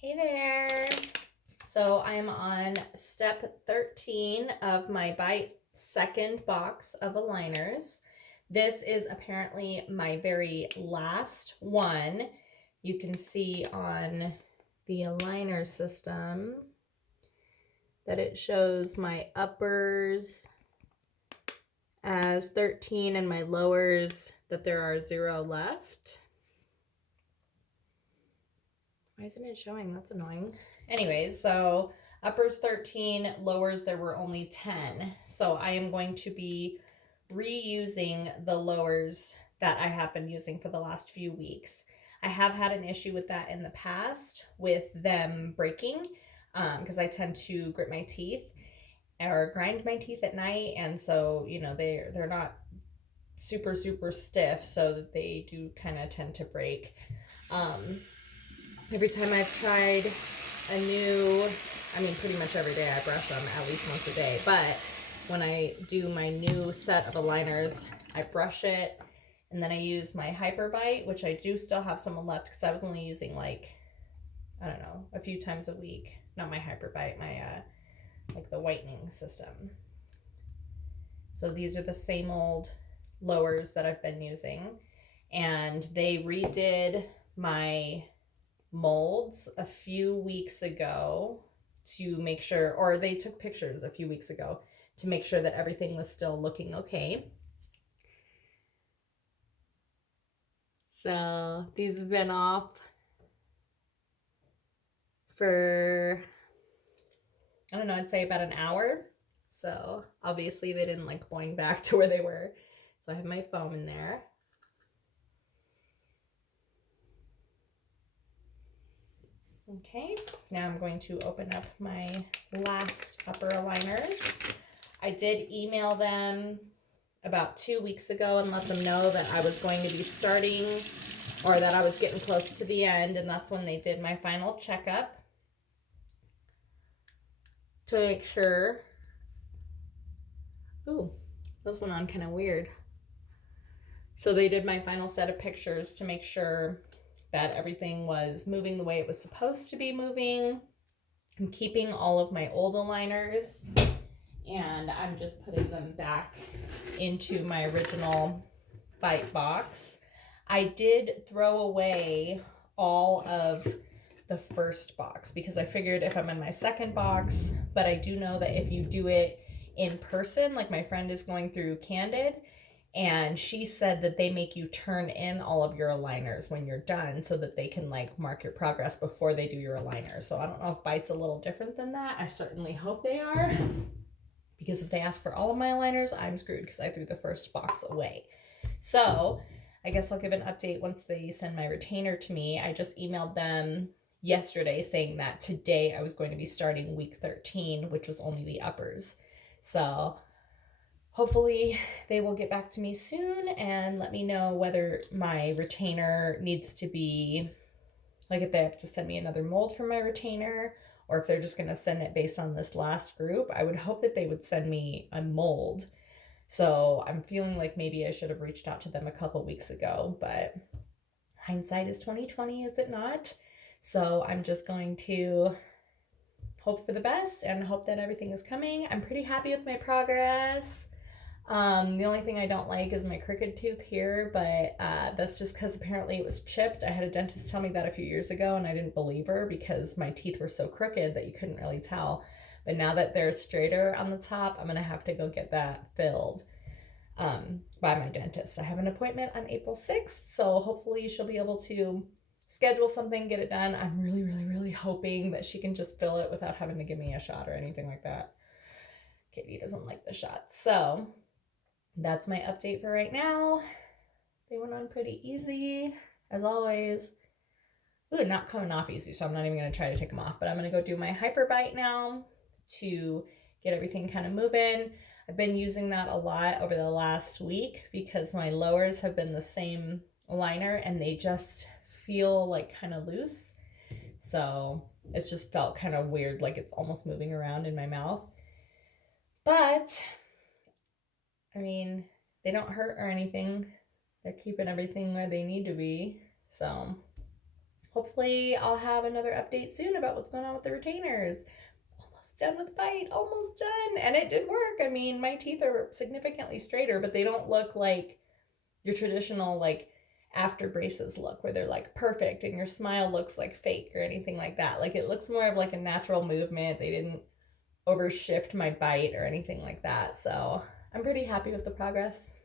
Hey there! So I'm on step 13 of my byte second box of aligners. This is apparently my very last one. You can see on the aligner system that it shows my uppers as 13 and my lowers that there are 0 left. Why isn't it showing? That's annoying. Anyways, so uppers 13, lowers there were only 10. So I am going to be reusing the lowers that I have been using for the last few weeks. I have had an issue with that in the past with them breaking because I tend to grit my teeth or grind my teeth at night, and so they're not super stiff, so that they do kind of tend to break. Every time I've tried a new, pretty much every day I brush them at least once a day, but when I do my new set of aligners, I brush it, and then I use my Hyper Bite, which I do still have some left because I was only using a few times a week. Not my Hyper Bite, my the whitening system. So these are the same old lowers that I've been using, and they redid my molds a few weeks ago to make sure, or they took pictures a few weeks ago to make sure that everything was still looking okay. So these have been off for, I don't know, I'd say about an hour. So obviously they didn't like going back to where they were. So I have my foam in there. Okay, now I'm going to open up my last upper aligners. I did email them about 2 weeks ago and let them know that I was going to be starting, or that I was getting close to the end, and that's when they did my final checkup to make sure. Ooh, those went on kind of weird. So they did my final set of pictures to make sure that everything was moving the way it was supposed to be moving. I'm keeping all of my old aligners, and I'm just putting them back into my original byte box. I did throw away all of the first box because I figured if I'm in my second box, but I do know that if you do it in person, like my friend is going through Candid, and she said that they make you turn in all of your aligners when you're done so that they can mark your progress before they do your aligners. So I don't know if Byte's a little different than that. I certainly hope they are, because if they ask for all of my aligners, I'm screwed because I threw the first box away. So I guess I'll give an update once they send my retainer to me. I just emailed them yesterday saying that today I was going to be starting week 13, which was only the uppers. So hopefully they will get back to me soon and let me know whether my retainer needs to be, if they have to send me another mold for my retainer, or if they're just going to send it based on this last group. I would hope that they would send me a mold. So I'm feeling like maybe I should have reached out to them a couple weeks ago, but hindsight is 2020, is it not? So I'm just going to hope for the best and hope that everything is coming. I'm pretty happy with my progress. The only thing I don't like is my crooked tooth here, but that's just because apparently it was chipped. I had a dentist tell me that a few years ago, and I didn't believe her because my teeth were so crooked that you couldn't really tell. But now that they're straighter on the top, I'm going to have to go get that filled by my dentist. I have an appointment on April 6th, so hopefully she'll be able to schedule something, get it done. I'm really hoping that she can just fill it without having to give me a shot or anything like that. Katie doesn't like the shots. So that's my update for right now. They went on pretty easy, as always. Ooh, not coming off easy, so I'm not even going to try to take them off. But I'm going to go do my Hyper Bite now to get everything kind of moving. I've been using that a lot over the last week because my lowers have been the same liner and they just feel kind of loose. So it's just felt kind of weird, like it's almost moving around in my mouth. But they don't hurt or anything. They're keeping everything where they need to be. So hopefully I'll have another update soon about what's going on with the retainers. Almost done with byte, almost done. And it did work. I mean, my teeth are significantly straighter, but they don't look like your traditional like after braces look where they're like perfect and your smile looks like fake or anything like that. Like it looks more of like a natural movement. They didn't overshift my bite or anything like that. So I'm pretty happy with the progress.